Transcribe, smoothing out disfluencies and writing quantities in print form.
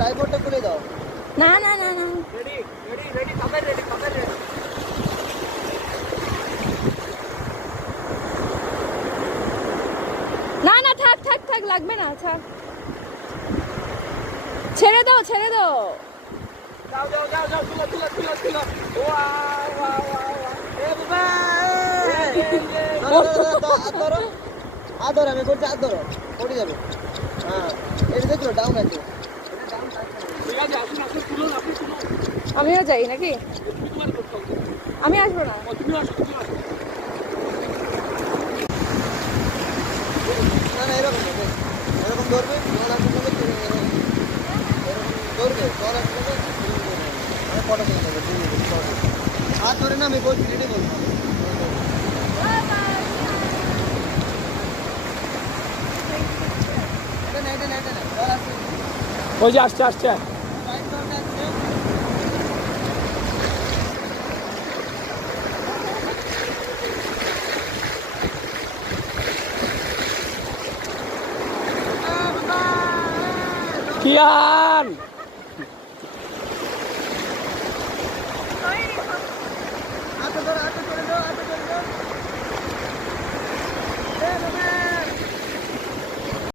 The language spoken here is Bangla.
ট্রাইপডটা খুলে দাও। না না না না রেডি রেডি রেডি কাপের রেডি কাপের রেডি। না না থাক থাক থাক লাগবে না ছাড় ছেড়ে দাও ছেড়ে দাও যাও যাও যাও যাও তুলো তুলো তুলো তুলো। ওয়াও ওয়াও ওয়াও এ বাবা ধরো আদর আমি করছি আদর পড়ে যাবে। হ্যাঁ এটা দেখো ডাউন আছে। আমিও যাই নাকি আমি আসবো না না না এরকম হবে এরকম ধরবে জল আসবে এরকম ধরবে জল আসবে মানে ফটো তুলে নেবে হাত ধরে না আমি বলছি রেডি বলছি। এটা না এটা না এটা না জল আসবে ওই যে আসছে আসছে কিয়ান